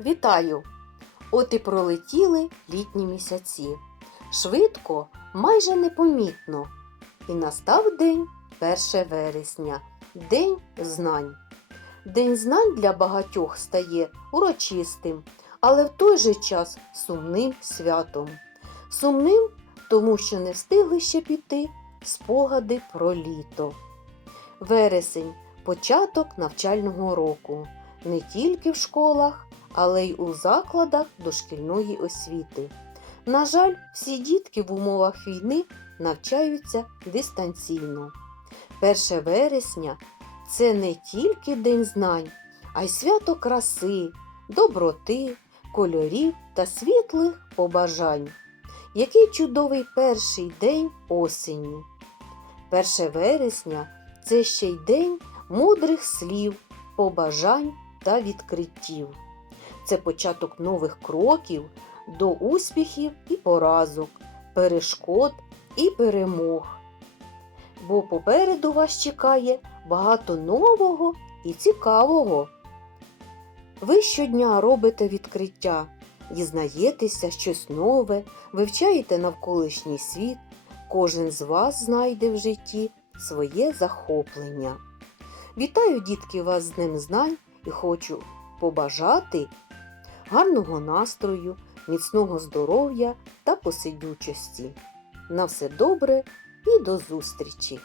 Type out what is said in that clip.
Вітаю! От і пролетіли літні місяці. Швидко, майже непомітно. І настав день 1 вересня, День знань. День знань для багатьох стає урочистим, але в той же час сумним святом. Сумним, тому що не встигли ще піти спогади про літо. Вересень початок навчального року не тільки в школах, але й у закладах дошкільної освіти. На жаль, всі дітки в умовах війни навчаються дистанційно. 1 вересня це не тільки День знань, а й свято краси, доброти, кольорів та світлих побажань. Який чудовий перший день осені. 1 вересня це ще й день мудрих слів, побажань та відкриттів. Це початок нових кроків до успіхів і поразок, перешкод і перемог. Бо попереду вас чекає багато нового і цікавого. Ви щодня робите відкриття, дізнаєтеся щось нове, вивчаєте навколишній світ, кожен з вас знайде в житті своє захоплення. Вітаю, дітки, вас з Днем знань і хочу побажати гарного настрою, міцного здоров'я та посидючості. На все добре і до зустрічі!